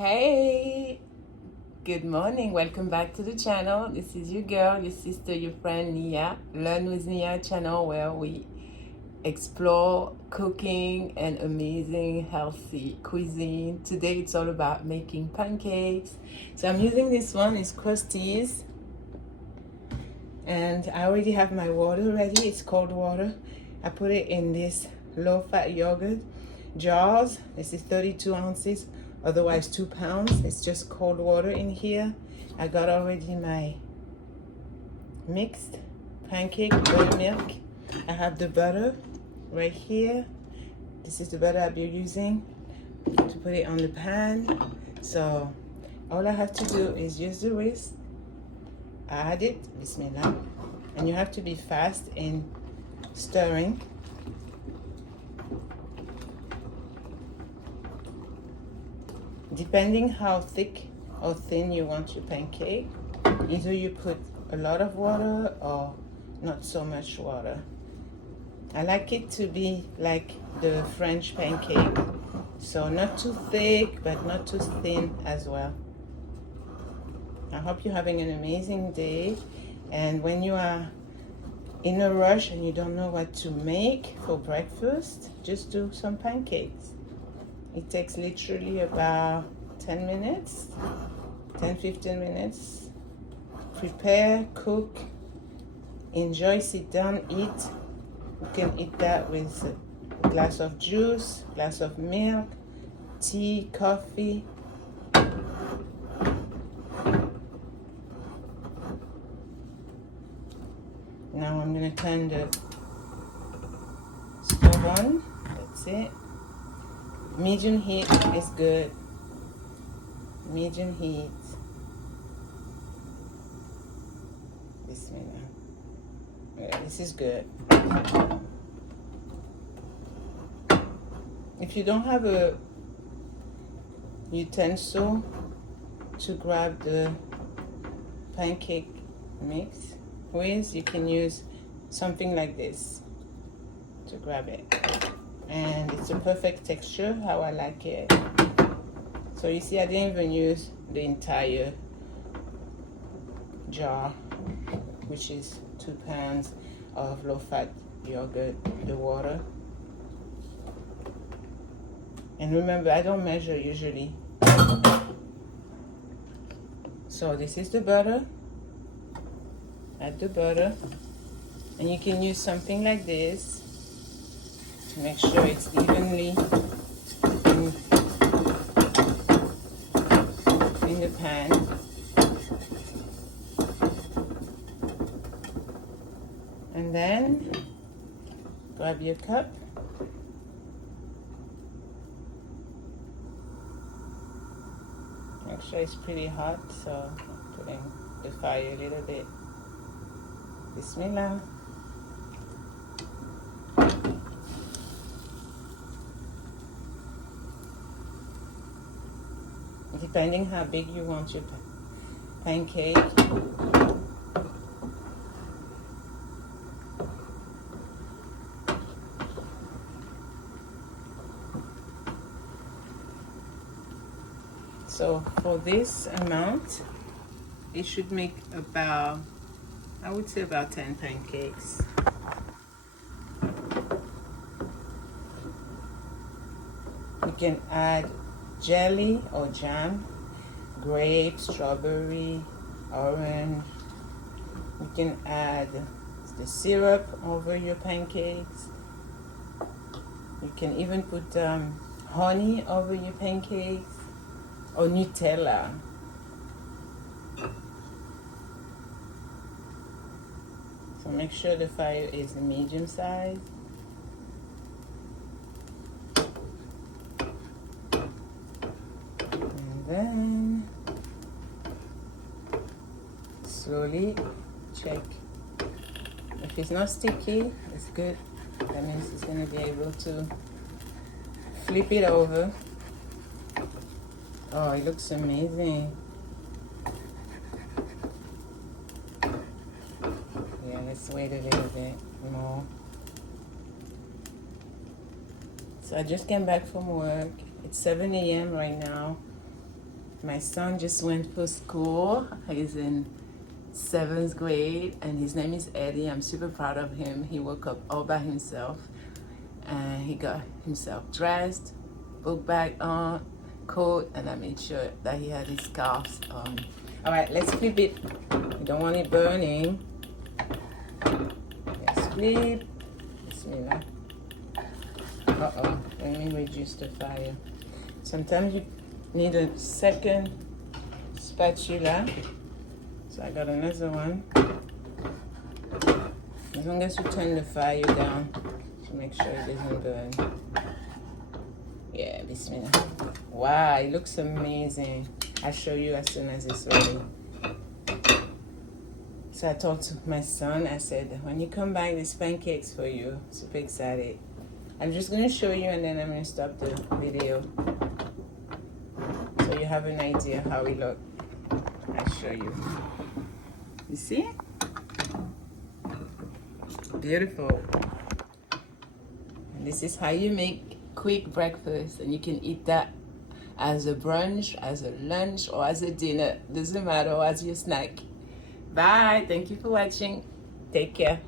Hey, good morning. Welcome back to the channel. This is your girl, your sister, your friend Nia. Learn with Nia channel where we explore cooking and amazing healthy cuisine. Today it's all about making pancakes. So I'm using this one, it's Krusty's. And I already have my water ready. It's cold water. I put it in this low-fat yogurt jars. This is 32 ounces, otherwise 2 pounds. It's just cold water in here. I got already my mixed pancake buttermilk. I have the butter right here. This is the butter I'll be using to put it on the pan. So all I have to do is use the whisk, add it, bismillah, and you have to be fast in stirring. Depending how thick or thin you want your pancake, either you put a lot of water or not so much water. I like it to be like the French pancake, so not too thick but not too thin as well. I hope you're having an amazing day, and when you are in a rush and you don't know what to make for breakfast, just do some pancakes. It takes literally about 10 minutes, 10-15 minutes. Prepare, cook, enjoy, sit down, eat. You can eat that with a glass of juice, glass of milk, tea, coffee. Now I'm gonna turn the stove on. That's it. Medium heat is good. Medium heat. Bismillah. Yeah, this is good. If you don't have a utensil to grab the pancake mix with, you can use something like this to grab it. And it's a perfect texture, how I like it. So you see, I didn't even use the entire jar, which is 2 pounds of low-fat yogurt, the water. And remember, I don't measure usually. So this is the butter. Add the butter. And you can use something like this to make sure it's evenly in the pan. And then grab your cup. Make sure it's pretty hot, so I'm putting the fire a little bit. Bismillah. Depending how big you want your pancake. So for this amount, it should make about, I would say about 10 pancakes. You can add jelly or jam, grape, strawberry, orange. You can add the syrup over your pancakes. You can even put honey over your pancakes or Nutella. So make sure the fire is medium size. And then slowly check. If it's not sticky, it's good. That means it's going to be able to flip it over. Oh, it looks amazing. Yeah, let's wait a little bit more. So I just came back from work. It's 7 a.m. right now. My son just went for school. He's in 7th grade and his name is Eddie. I'm super proud of him. He woke up all by himself and he got himself dressed, book bag on, coat, and I made sure that he had his scarves on. All right, let's flip it. You don't want it burning. Let's flip. Bismillah. Uh-oh, let me reduce the fire. Sometimes you need a second spatula. So I got another one. As long as you turn the fire down to make sure it doesn't burn. Yeah, bismillah. Wow, it looks amazing. I'll show you as soon as it's ready. So I talked to my son. I said, when you come back, there's pancakes for you. Super excited. I'm just going to show you and then I'm going to stop the video. So you have an idea how it looks. I'll show you. You see? Beautiful. And this is how you make quick breakfast. And you can eat that as a brunch, as a lunch, or as a dinner. Doesn't matter, or as your snack. Bye. Thank you for watching. Take care.